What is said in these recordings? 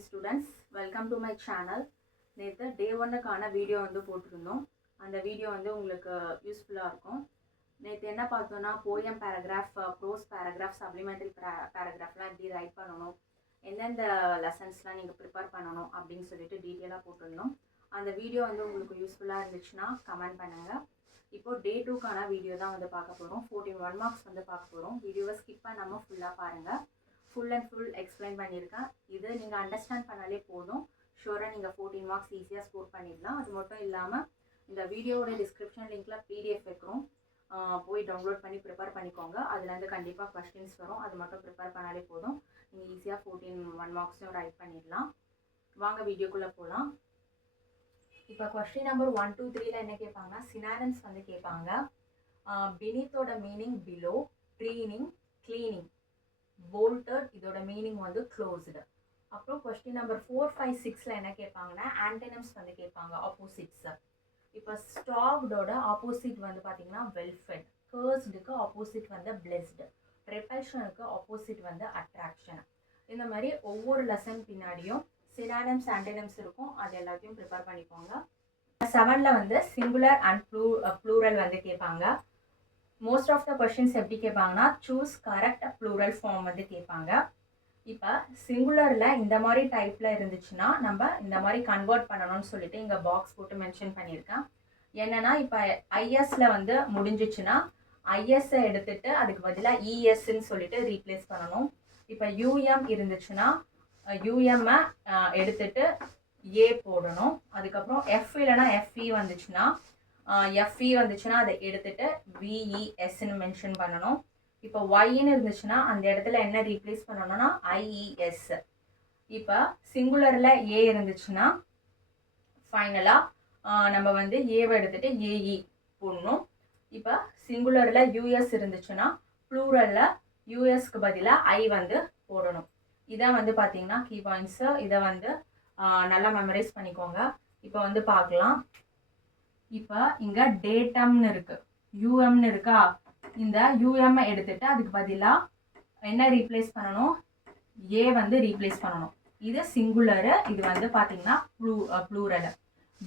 students, welcome to my channel. நேற்று டே ஒன்னுக்கான video வந்து போட்டிருந்தோம். அந்த வீடியோ வந்து உங்களுக்கு யூஸ்ஃபுல்லாக இருக்கும். நேற்று என்ன பார்த்தோன்னா poem paragraph, prose paragraph, supplementary பேராகிராஃப்லாம் எப்படி ரைட் பண்ணணும், எந்தெந்த லெசன்ஸ்லாம் நீங்கள் ப்ரிப்பேர் பண்ணணும் அப்படின்னு சொல்லிட்டு டீட்டெயிலாக போட்டிருந்தோம். அந்த வீடியோ வந்து உங்களுக்கு யூஸ்ஃபுல்லாக இருந்துச்சுன்னா கமெண்ட் பண்ணுங்கள். இப்போது டே 2க்கான வீடியோ தான் வந்து பார்க்க போகிறோம். 14 1 மார்க்ஸ் வந்து பார்க்க போகிறோம். வீடியோவை ஸ்கிப் பண்ணாமல் ஃபுல்லாக பாருங்கள். ஃபுல் அண்ட் ஃபுல் எக்ஸ்பிளைன் பண்ணியிருக்கேன். இது நீங்கள் அண்டர்ஸ்டாண்ட் பண்ணாலே போதும், ஷூராக நீங்கள் 14 மார்க்ஸ் ஈஸியாக ஸ்கோர் பண்ணிடலாம். அது மட்டும் இல்லாமல் இந்த வீடியோவோட டிஸ்கிரிப்ஷன் லிங்க்கில் PDF வைக்கிறோம், போய் டவுன்லோட் பண்ணி ப்ரிப்பேர் பண்ணிக்கோங்க. அதுலேருந்து கண்டிப்பாக கொஸ்டின்ஸ் வரும், அது மட்டும் ப்ரிப்பேர் பண்ணாலே போதும். நீங்கள் ஈஸியாக 14 1 மார்க்ஸையும் ரைட் பண்ணிடலாம். வாங்க வீடியோக்குள்ளே போகலாம். இப்போ கொஸ்டின் நம்பர் 1 2 3ல என்ன கேட்பாங்கன்னா சினானிம்ஸ் வந்து கேட்பாங்க. பெனித்தோட மீனிங் பிலோ, ட்ரீனிங், கிளீனிங், போல்டட் இதோட மீனிங் வந்து க்ளோஸ்டு. அப்புறம் கொஸ்டின் நம்பர் 4 5 6ல என்ன கேட்பாங்கன்னா ஆன்டனிம்ஸ் வந்து கேட்பாங்க, ஆப்போசிட்ஸ். இப்போ ஸ்டாப்டோட ஆப்போசிட் வந்து பார்த்தீங்கன்னா வெல்ஃபெட், கர்ஸ்டுக்கு ஆப்போசிட் வந்து பிளெஸ்டு, ரெப்பல்ஷனுக்கு ஆப்போசிட் வந்து அட்ராக்ஷன். இந்த மாதிரி ஒவ்வொரு லெசன் பின்னாடியும் சினானிம்ஸ் ஆன்டனிம்ஸ் இருக்கும், அது எல்லாத்தையும் ப்ரிப்பேர் பண்ணிக்கோங்க. 7ல வந்து சிங்குலர் அண்ட் ப்ளூரல் வந்து கேட்பாங்க. மோஸ்ட் ஆஃப் த கொஸ்டின்ஸ் எப்படி கேட்பாங்கன்னா சூஸ் கரெக்ட் ப்ளூரல் ஃபார்ம் வந்து கேட்பாங்க. இப்போ சிங்குலரில் இந்த மாதிரி டைப்பில் இருந்துச்சுன்னா நம்ம இந்த மாதிரி கன்வெர்ட் பண்ணணும்னு சொல்லிட்டு இங்கே பாக்ஸ் போட்டு மென்ஷன் பண்ணியிருக்கேன். என்னென்னா இப்போ ஐஎஸ்ல வந்து முடிஞ்சிச்சுன்னா ஐஎஸ்ஸை எடுத்துட்டு அதுக்கு பதிலாக இஎஸ்ன்னு சொல்லிட்டு ரீப்ளேஸ் பண்ணணும். இப்போ யூஎம் இருந்துச்சுன்னா யூஎம்மை எடுத்துட்டு ஏ போடணும். அதுக்கப்புறம் எஃப் இல்லைனா எஃப்இ வந்துச்சுன்னா அதை எடுத்துட்டு விஇஎஸ்ன்னு மென்ஷன் பண்ணணும். இப்போ ஒய்ன்னு இருந்துச்சுன்னா அந்த இடத்துல என்ன ரீப்ளேஸ் பண்ணணும்னா ஐஇஎஸ். இப்போ சிங்குலரில் ஏ இருந்துச்சுன்னா ஃபைனலாக நம்ம வந்து ஏவை எடுத்துட்டு ஏஇ போடணும். இப்போ சிங்குலரில் யூஎஸ் இருந்துச்சுன்னா ப்ளூரலில் யூஎஸ்க்கு பதிலாக ஐ வந்து போடணும். இதான் வந்து பார்த்தீங்கன்னா கீ பாயிண்ட்ஸு. இதை வந்து நல்லா மெமரைஸ் பண்ணிக்கோங்க. இப்போ வந்து பார்க்கலாம். இப்போ இங்கே டேட்டம்னு இருக்குது, யூஎம்னு இருக்கா. இந்த யூஎம்ஐ எடுத்துட்டு அதுக்கு பதிலாக என்ன ரீப்ளேஸ் பண்ணணும், ஏ வந்து ரீப்ளேஸ் பண்ணணும். இது சிங்குலரு, இது வந்து பார்த்தீங்கன்னா ப்ளூரல்.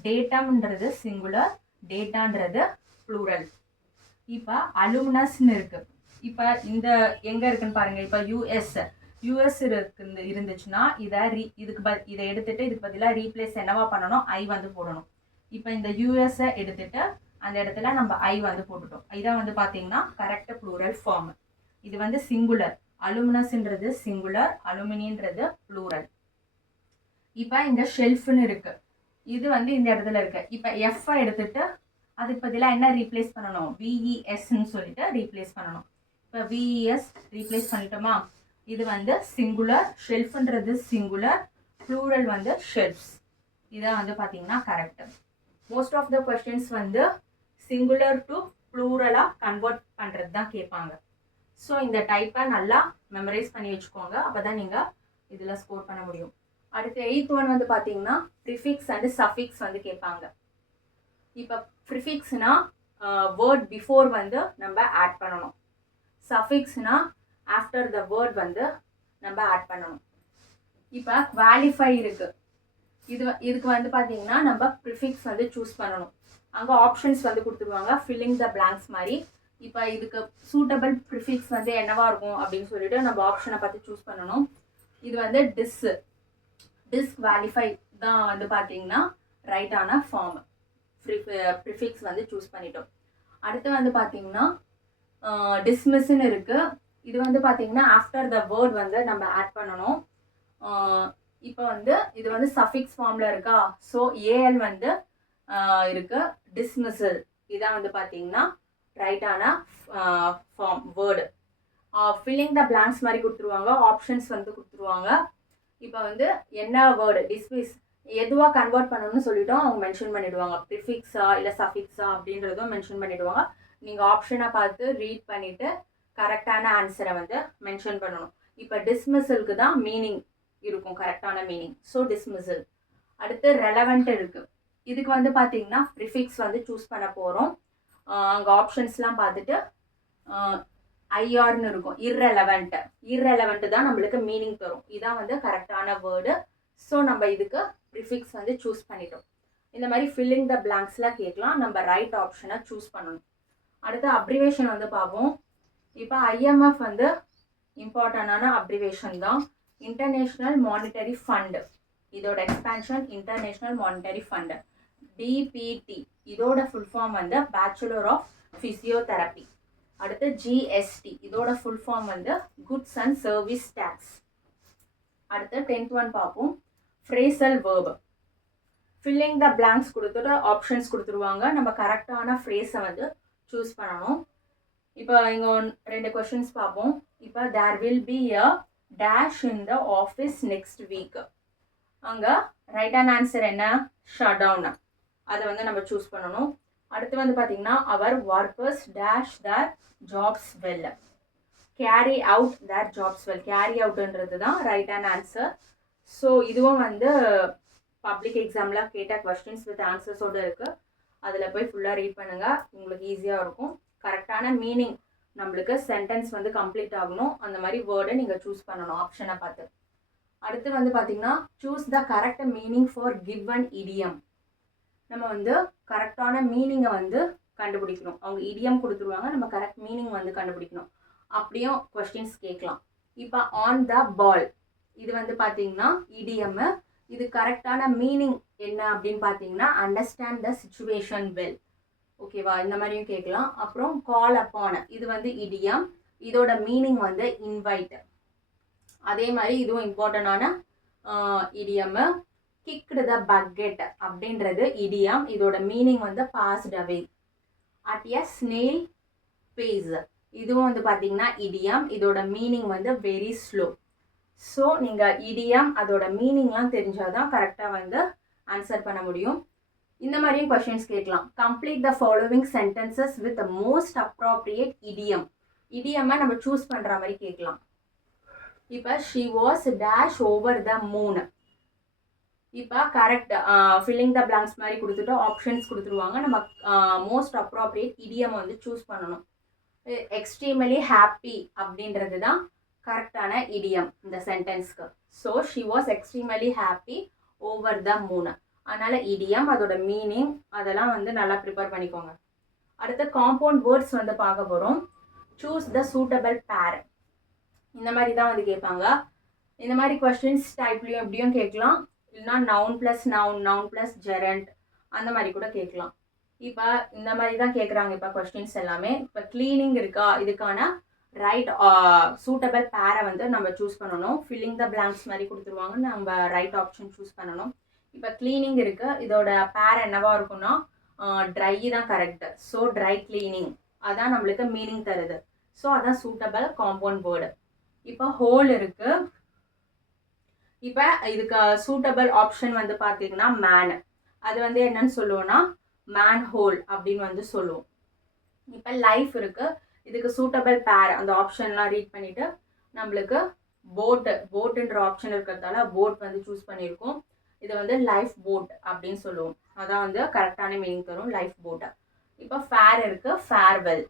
டேட்டம்ன்றது சிங்குலர், டேட்டான்றது ப்ளூரல். இப்போ அலுமினஸ்ன்னு இருக்குது. இப்போ இந்த எங்கே இருக்குன்னு பாருங்கள். இப்போ யூஎஸ் இருந்துச்சுன்னா இதை எடுத்துட்டு இதுக்கு பதிலாக ரீப்ளேஸ் என்னவா பண்ணணும், ஐ வந்து போடணும். இப்போ இந்த யூஎஸ்ஸை எடுத்துட்டு அந்த இடத்துல நம்ம ஐ வந்து போட்டுட்டோம். இதான் வந்து பார்த்தீங்கன்னா கரெக்ட் ப்ளூரல் ஃபார்ம். இது வந்து சிங்குலர், அலுமினஸ்ன்றது சிங்குலர், அலுமினின்றது ப்ளூரல். இப்போ இங்கே ஷெல்ஃப்னு இருக்கு, இது வந்து இந்த இடத்துல இருக்கு. இப்போ எஃப்ஐ எடுத்துட்டு அதுக்கு பதிலாக என்ன ரீப்ளேஸ் பண்ணணும், விஇஎஸ்ன்னு சொல்லிட்டு ரீப்ளேஸ் பண்ணணும். இப்போ விஇஎஸ் ரீப்ளேஸ் பண்ணிட்டோமா. இது வந்து சிங்குலர், ஷெல்ஃப்ன்றது சிங்குலர், ப்ளூரல் வந்து ஷெல்ஃப்ஸ். இதான் வந்து பார்த்தீங்கன்னா correct. Most of the questions வந்து சிங்குலர் டு ப்ளூரலாக கன்வெர்ட் பண்ணுறது தான் கேட்பாங்க. ஸோ இந்த டைப்பை நல்லா மெமரைஸ் பண்ணி வச்சுக்கோங்க, அப்போ தான் நீங்கள் இதில் ஸ்கோர் பண்ண முடியும். அடுத்து 8th ஒன் வந்து பார்த்தீங்கன்னா ப்ரிஃபிக்ஸ் அண்ட் சஃபிக்ஸ் வந்து கேட்பாங்க. இப்போ ப்ரிஃபிக்ஸ்னா வேர்ட் பிஃபோர் வந்து நம்ம ஆட் பண்ணணும், சஃபிக்ஸ்னா ஆஃப்டர் த வேர்ட் வந்து நம்ம ஆட் பண்ணணும். இப்போ குவாலிஃபை இருக்குது, இதுக்கு வந்து பார்த்தீங்கன்னா நம்ம ப்ரிஃபிக்ஸ் வந்து சூஸ் பண்ணணும். அங்கே ஆப்ஷன்ஸ் வந்து கொடுத்துருவாங்க, ஃபில்லிங் த பிளாங்க்ஸ் மாதிரி. இப்போ இதுக்கு சூட்டபிள் ப்ரிஃபிக்ஸ் வந்து என்னவா இருக்கும் அப்படின்னு சொல்லிட்டு நம்ம ஆப்ஷனை பார்த்து சூஸ் பண்ணணும். இது வந்து டிஸ்குவாலிஃபை தான் வந்து பார்த்தீங்கன்னா ரைட்டான ஃபார்ம். ப்ரிஃபிக்ஸ் வந்து சூஸ் பண்ணிட்டோம். அடுத்து வந்து பார்த்தீங்கன்னா டிஸ்மிஸ்ன்னு இருக்குது. இது வந்து பார்த்தீங்கன்னா ஆஃப்டர் த வேர்ட் வந்து நம்ம ஆட் பண்ணணும். இப்போ வந்து இது வந்து சஃபிக்ஸ் ஃபார்மில் இருக்கா, ஸோ ஏஎல் வந்து இருக்கு. டிஸ்மிசல் இதான் வந்து பார்த்தீங்கன்னா ரைட்டான form word. Filling the blanks மாதிரி கொடுத்துருவாங்க, ஆப்ஷன்ஸ் வந்து கொடுத்துருவாங்க. இப்போ வந்து என்ன வேர்டு டிஸ்மிஸ் எதுவாக கன்வெர்ட் பண்ணணும்னு சொல்லிட்டோம், அவங்க மென்ஷன் பண்ணிவிடுவாங்க. ப்ரிஃபிக்ஸா இல்லை சஃபிக்ஸா அப்படின்றதும் மென்ஷன் பண்ணிவிடுவாங்க. நீங்கள் ஆப்ஷனை பார்த்து ரீட் பண்ணிவிட்டு கரெக்டான ஆன்சரை வந்து மென்ஷன் பண்ணணும். இப்போ டிஸ்மிசலுக்கு தான் மீனிங் இருக்கும், கரெக்டான மீனிங். So dismissal. அடுத்து ரெலவெண்ட் இருக்குது. இதுக்கு வந்து பார்த்தீங்கன்னா ப்ரிஃபிக்ஸ் வந்து சூஸ் பண்ண போகிறோம். அங்கே ஆப்ஷன்ஸ்லாம் பார்த்துட்டு ஐஆர்னு இருக்கும். இர்ரெலவெண்ட் தான் நம்மளுக்கு மீனிங் தரும். இதான் வந்து கரெக்டான வேர்டு. ஸோ நம்ம இதுக்கு ப்ரிஃபிக்ஸ் வந்து சூஸ் பண்ணிட்டோம். இந்த மாதிரி ஃபில்லிங் த பிளாங்க்ஸ்லாம் கேட்கலாம். நம்ம ரைட் ஆப்ஷனை சூஸ் பண்ணணும். அடுத்து அப்ரிவேஷன் வந்து பார்ப்போம். இப்போ IMF வந்து இம்பார்ட்டண்டான அப்ரிவேஷன் தான். இன்டர்நேஷ்னல் மானிட்டரி ஃபண்டு, இதோட expansion international monetary fund. DPT இதோட ஃபுல் ஃபார்ம் வந்து பேச்சுலர் ஆஃப் ஃபிசியோதெரப்பி. அடுத்து GST இதோட ஃபுல் ஃபார்ம் வந்து குட்ஸ் அண்ட் சர்வீஸ் டேக்ஸ். அடுத்து 10th ஒன் பார்ப்போம். Phrasal verb. Filling the blanks கொடுத்துட்டு ஆப்ஷன்ஸ் கொடுத்துருவாங்க. நம்ம கரெக்டான ஃப்ரேஸை வந்து சூஸ் பண்ணணும். இப்போ இங்கே 2 கொஷின்ஸ் பார்ப்போம். இப்போ there will be a dash in the office next week. அங்கே ரைட் அண்ட் ஆன்சர் என்ன? Shut down. அதை வந்து நம்ம சூஸ் பண்ணணும். அடுத்து வந்து பார்த்தீங்கன்னா our workers dash their jobs well. Carry out their jobs well. Carry அவுட்ன்றது தான் ரைட் அண்ட் ஆன்சர். ஸோ இதுவும் வந்து பப்ளிக் எக்ஸாமில் கேட்ட கொஸ்டின்ஸ் வித் ஆன்சர்ஸோடு இருக்குது. அதில் போய் ஃபுல்லாக ரீட் பண்ணுங்கள், உங்களுக்கு ஈஸியாக இருக்கும். கரெக்டான மீனிங் நம்மளுக்கு சென்டென்ஸ் வந்து கம்ப்ளீட் ஆகணும். அந்த மாதிரி வேர்டை நீங்கள் சூஸ் பண்ணணும் ஆப்ஷனை பார்த்து. அடுத்து வந்து பார்த்தீங்கன்னா choose the correct meaning for given idiom. நம்ம வந்து கரெக்டான மீனிங்கை வந்து கண்டுபிடிக்கணும். அவங்க இடியம் கொடுத்துருவாங்க, நம்ம கரெக்ட் மீனிங் வந்து கண்டுபிடிக்கணும். அப்படியும் கொஸ்டின்ஸ் கேட்கலாம். இப்போ ஆன் த பால் இது வந்து பார்த்தீங்கன்னா இடியம். இது கரெக்டான மீனிங் என்ன அப்படின்னு பார்த்தீங்கன்னா அண்டர்ஸ்டாண்ட் த சிச்சுவேஷன் வெல். ஓகேவா? இந்த மாதிரியும் கேட்கலாம். அப்புறம் கால் அப்பான் இது வந்து இடியம், இதோட மீனிங் வந்து இன்வைட். அதே மாதிரி இதுவும் இம்பார்ட்டண்டான இடியம். கிக்டு த பக்கெட் அப்படின்றது இடியம், இதோட மீனிங் வந்து passed away. At a snail pace இதுவும் வந்து பார்த்தீங்கன்னா இடியம், இதோட மீனிங் வந்து வெரி ஸ்லோ. ஸோ நீங்கள் இடியம் அதோட மீனிங்லாம் தெரிஞ்சாதான் கரெக்டாக வந்து ஆன்சர் பண்ண முடியும். இந்த மாதிரியும் கொஷின்ஸ் கேட்கலாம். Complete the following sentences with the most appropriate idiom. இடியம்மை நம்ம சூஸ் பண்ணுற மாதிரி கேட்கலாம். இப்போ she was dash over the moon. இப்போ கரெக்ட் ஃபில்லிங் த பிளாங்க்ஸ் மாதிரி கொடுத்துட்டு ஆப்ஷன்ஸ் கொடுத்துருவாங்க. நம்ம மோஸ்ட் அப்ராப்ரியேட் இடியம் வந்து சூஸ் பண்ணணும். எக்ஸ்ட்ரீமலி ஹாப்பி அப்படின்றது தான் கரெக்டான இடியம் இந்த சென்டென்ஸ்க்கு. So she was extremely happy over the moon. அதனால் இடியம் அதோட மீனிங் அதெல்லாம் வந்து நல்லா ப்ரிப்பேர் பண்ணிக்கோங்க. அடுத்த காம்பவுண்ட் வேர்ட்ஸ் வந்து பார்க்க போகிறோம். சூஸ் த சூட்டபிள் பேர். இந்த மாதிரி தான் வந்து கேட்பாங்க. இந்த மாதிரி கொஸ்டின்ஸ் டைப்லையும் எப்படியும் கேட்கலாம். இல்லைனா noun plus noun, noun plus gerund அந்த மாதிரி கூட கேட்கலாம். இப்போ இந்த மாதிரி தான் கேட்குறாங்க இப்போ கொஸ்டின்ஸ் எல்லாமே. இப்போ க்ளீனிங் இருக்கா, இதுக்கான ரைட் சூட்டபிள் பேரை வந்து நம்ம சூஸ் பண்ணணும். ஃபில்லிங் த பிளாங்க்ஸ் மாதிரி கொடுத்துருவாங்க, நம்ம ரைட் ஆப்ஷன் சூஸ் பண்ணணும். இப்போ க்ளீனிங் இருக்குது, இதோட பேர் என்னவா இருக்குன்னா ட்ரை தான் கரெக்டு. ஸோ ட்ரை க்ளீனிங் அதான் நம்மளுக்கு மீனிங் தருது. ஸோ அதான் சூட்டபிள் காம்பவுண்ட் வேர்டு. இப்போ ஹோல் இருக்குது. இப்போ இதுக்கு சூட்டபிள் ஆப்ஷன் வந்து பார்த்தீங்கன்னா மேன். அது வந்து என்னன்னு சொல்லுவோம்னா மேன் ஹோல் அப்படின்னு வந்து சொல்லுவோம். இப்போ லைஃப் இருக்குது, இதுக்கு சூட்டபிள் பேர் அந்த ஆப்ஷன்லாம் ரீட் பண்ணிவிட்டு நம்மளுக்கு போட்டுன்ற ஆப்ஷன் இருக்கிறதால போட் வந்து சூஸ் பண்ணியிருக்கோம். இதை வந்து லைஃப் போட் அப்படின்னு சொல்லுவோம். அதான் வந்து கரெக்டான மீனிங் தரும் லைஃப் போட்டை. இப்போ ஃபேர் இருக்குது, ஃபேர்வெல்.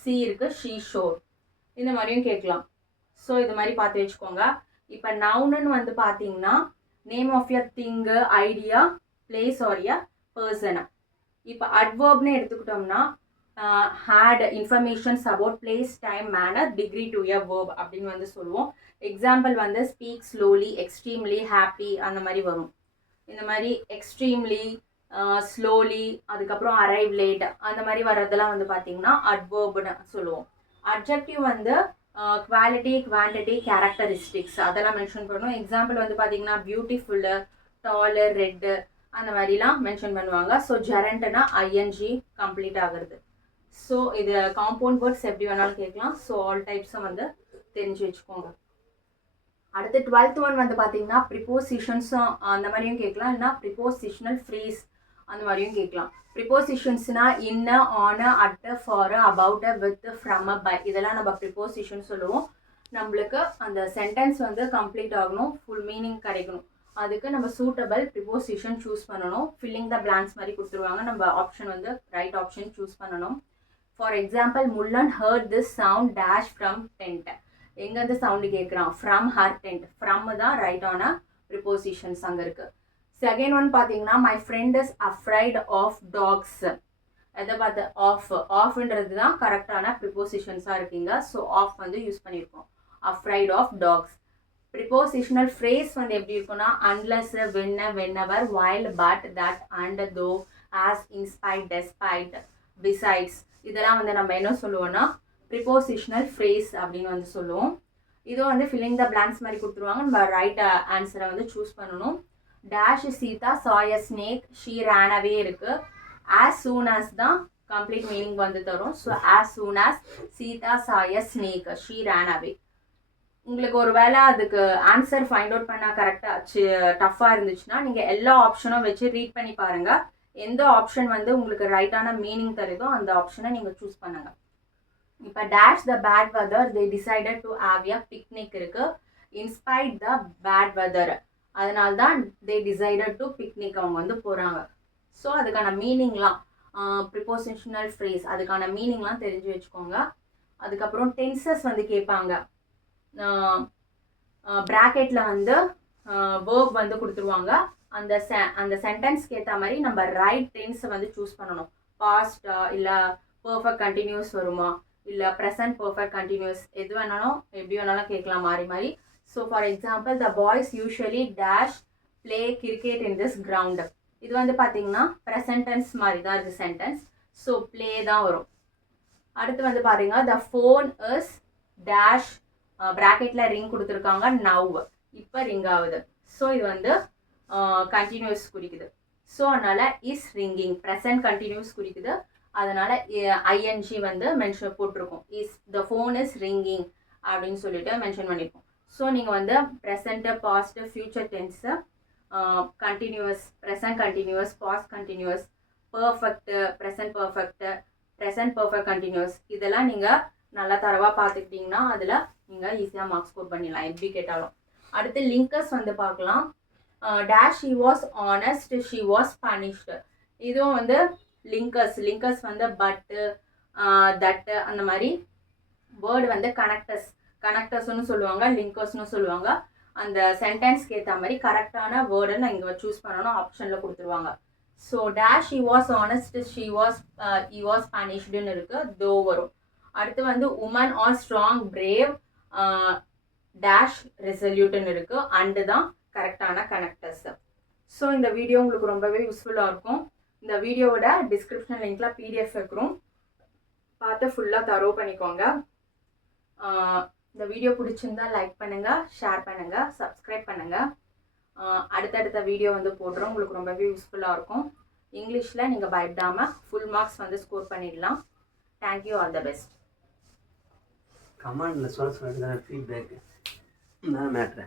சி இருக்குது, ஷீ ஷோர். இந்த மாதிரியும் கேட்கலாம். ஸோ இது மாதிரி பார்த்து வச்சுக்கோங்க. இப்போ நவுன்னு வந்து பார்த்தீங்கன்னா name of a thing, idea, place or a பர்சனை. இப்போ அட்வர்ப்னு எடுத்துக்கிட்டோம்னா had informations about place, time, manner, degree to a verb அப்படின்னு வந்து சொல்லுவோம். எக்ஸாம்பிள் வந்து speak slowly, extremely, happy அந்த மாதிரி வரும். இந்த மாதிரி எக்ஸ்ட்ரீம்லி, ஸ்லோலி, அதுக்கப்புறம் அரைவ் லேட் அந்த மாதிரி வர்றதெல்லாம் வந்து பார்த்தீங்கன்னா அட்வர்ப்னு சொல்லுவோம். அட்ஜெக்டிவ் வந்து குவாலிட்டி, குவான்டிட்டி, கேரக்டரிஸ்டிக்ஸ் அதெல்லாம் மென்ஷன் பண்ணுவோம். எக்ஸாம்பிள் வந்து பார்த்தீங்கன்னா பியூட்டிஃபுல்லு, டாலு, ரெட்டு அந்த மாதிரிலாம் மென்ஷன் பண்ணுவாங்க. ஸோ ஜெரண்ட்னா ஐஎன்ஜி கம்ப்ளீட் ஆகுறது. ஸோ இது காம்பவுண்ட் வேர்ட்ஸ் எப்படி வேணாலும் கேட்கலாம். ஸோ ஆல் டைப்ஸும் வந்து தெரிஞ்சு வச்சுக்கோங்க. அடுத்து 12th ஒன் வந்து பார்த்தீங்கன்னா ப்ரிப்போசிஷன்ஸும் அந்த மாதிரியும் கேட்கலாம். இல்லைனா ப்ரிப்போசிஷனல் ஃப்ரேஸ் அந்த மாதிரியும் கேட்கலாம். ப்ரிப்போசிஷன்ஸ்னால் in, on, at, for, about, with, from, by இதெல்லாம் நம்ம ப்ரிப்போசிஷன் சொல்லுவோம். நம்மளுக்கு அந்த சென்டென்ஸ் வந்து கம்ப்ளீட் ஆகணும், ஃபுல் மீனிங் கிடைக்கணும். அதுக்கு நம்ம சூட்டபிள் ப்ரிப்போசிஷன் சூஸ் பண்ணணும். ஃபில்லிங் த பிளாங்க்ஸ் மாதிரி கொடுத்துருவாங்க, நம்ம ஆப்ஷன் வந்து ரைட் ஆப்ஷன் சூஸ் பண்ணணும். ஃபார் எக்ஸாம்பிள் முல்லன் heard this sound dash from tent. எங்கேருந்து சவுண்டு கேட்குறான்? From her tent. ஃப்ரம் தான் ரைட்டான ப்ரிப்போசிஷன்ஸ் அங்கே இருக்குது. செகண்ட் ஒன் பார்த்தீங்கன்னா my friend is afraid of dogs. எதை பார்த்து ஆஃப்ன்றது தான் கரெக்டான ப்ரிப்போசிஷன்ஸாக இருக்குங்க. ஸோ ஆஃப் வந்து யூஸ் பண்ணியிருக்கோம். Afraid of dogs. Prepositional phrase வந்து எப்படி இருக்குன்னா unless, when, whenever, while, but, that, and, though, as, in spite, despite, besides, இதெல்லாம் வந்து நம்ம என்ன சொல்லுவோம்னா ப்ரிப்போசிஷனல் ஃப்ரேஸ் அப்படின்னு வந்து சொல்லுவோம். இது வந்து ஃபில்லிங் த பிளாங்க்ஸ் மாதிரி கொடுத்துருவாங்க. நம்ம ரைட் ஆன்சரை வந்து சூஸ் பண்ணணும். Dash Sita saw a snake, she ran away இருக்கு. ஆஸ் சூன் ஆஸ் தான் கம்ப்ளீட் மீனிங் வந்து தரும். So as soon as Sita saw a snake, she ran away. உங்களுக்கு ஒரு வேளை அதுக்கு ஆன்சர் ஃபைண்ட் அவுட் பண்ணால் கரெக்டாக டஃப்பாக இருந்துச்சுன்னா நீங்கள் எல்லா ஆப்ஷனும் வச்சு ரீட் பண்ணி பாருங்கள். எந்த ஆப்ஷன் வந்து உங்களுக்கு ரைட்டான மீனிங் தருதோ அந்த ஆப்ஷனை நீங்கள் சூஸ் பண்ணுங்கள். இப்போ dash the bad weather they decided to have a picnic இருக்கு. இன்ஸ்பைட் த பேட் வெதர், அதனால தான் தே டிசைடட் டு பிக்னிக் அவங்க வந்து போகிறாங்க. ஸோ அதுக்கான மீனிங்லாம் ப்ரிப்போசிஷனல் ஃப்ரேஸ் அதுக்கான மீனிங்லாம் தெரிஞ்சு வச்சுக்கோங்க. அதுக்கப்புறம் டென்சஸ் வந்து கேட்பாங்க. ப்ராக்கெட்டில் வந்து வேர்ப் வந்து கொடுத்துருவாங்க. அந்த சென்டென்ஸ்க்கு ஏற்ற மாதிரி நம்ம ரைட் டென்ஸை வந்து சூஸ் பண்ணணும். பாஸ்டா இல்லை பர்ஃபெக்ட் கண்டினியூஸ் வருமா இல்லை ப்ரெசன்ட் பர்ஃபெக்ட் கண்டினியூஸ், எது வேணாலும் எப்படி வேணாலும் கேட்கலாம் மாறி மாறி. So for example the boys usually dash play cricket in this ground. இது வந்து பார்த்தீங்கன்னா ப்ரெசன்ட் டென்ஸ் மாதிரி தான் இருக்குது சென்டென்ஸ். ஸோ பிளே தான் வரும். அடுத்து வந்து பாருங்க த ஃபோன் இஸ் டேஷ் ப்ராக்கெட்டில் ரிங் கொடுத்துருக்காங்க. நவ் இப்போ ரிங் ஆகுது. ஸோ இது வந்து கண்டினியூஸ் குறிக்குது. ஸோ அதனால் இஸ் ரிங்கிங் ப்ரெசன்ட் கண்டினியூஸ் குறிக்குது. அதனால் ஐஎன்ஜி வந்து மென்ஷன் போட்டிருக்கோம். Is the phone is ringing அப்படின்னு சொல்லிட்டு மென்ஷன் பண்ணியிருக்கோம். ஸோ நீங்கள் வந்து present, past, future tense, continuous, present continuous, past continuous, perfect, present perfect, present perfect continuous இதெல்லாம் நீங்கள் நல்லா தரவாக பார்த்துக்கிட்டிங்கன்னா அதில் நீங்கள் ஈஸியாக மார்க்ஸ் ஸ்கோர் பண்ணிடலாம் எப்படி கேட்டாலும். அடுத்து லிங்கர்ஸ் வந்து பார்க்கலாம். Dash she was honest, she was punished. இதுவும் வந்து லிங்கர்ஸ் வந்து பட்டு, தட்டு அந்த மாதிரி வேர்டு வந்து கனெக்டர்ஸ்னு சொல்லுவாங்க, லிங்கர்ஸ்னு சொல்லுவாங்க. அந்த சென்டென்ஸ்க்கு ஏற்ற மாதிரி கரெக்டான வேர்டை நான் இங்கே சூஸ் பண்ணணும். ஆப்ஷனில் கொடுத்துருவாங்க. So dash she was honest, he was பனிஷ்டுன்னு இருக்குது. தோ வரும். அடுத்து வந்து women are strong, brave, dash ரெசல்யூட்னு இருக்குது. அண்டு தான் கரெக்டான கனெக்டர்ஸ். ஸோ இந்த வீடியோ உங்களுக்கு ரொம்பவே யூஸ்ஃபுல்லாக இருக்கும். இந்த வீடியோவோட டிஸ்கிரிப்ஷன் லிங்க்ல பிடிஎஃப் இருக்கிறோம், பார்த்து ஃபுல்லாக தரோ பண்ணிக்கோங்க. இந்த வீடியோ பிடிச்சிருந்தா லைக் பண்ணுங்கள், ஷேர் பண்ணுங்கள், சப்ஸ்கிரைப் பண்ணுங்கள். அடுத்தடுத்த வீடியோ வந்து போடுறோம், உங்களுக்கு ரொம்பவே யூஸ்ஃபுல்லாக இருக்கும். இங்கிலீஷில் நீங்கள் பயப்படாமல் ஃபுல் மார்க்ஸ் வந்து ஸ்கோர் பண்ணிடலாம். Thank you, all the best. கமெண்டில் சொல்ல ஃபீட்பேக் மேட்ரு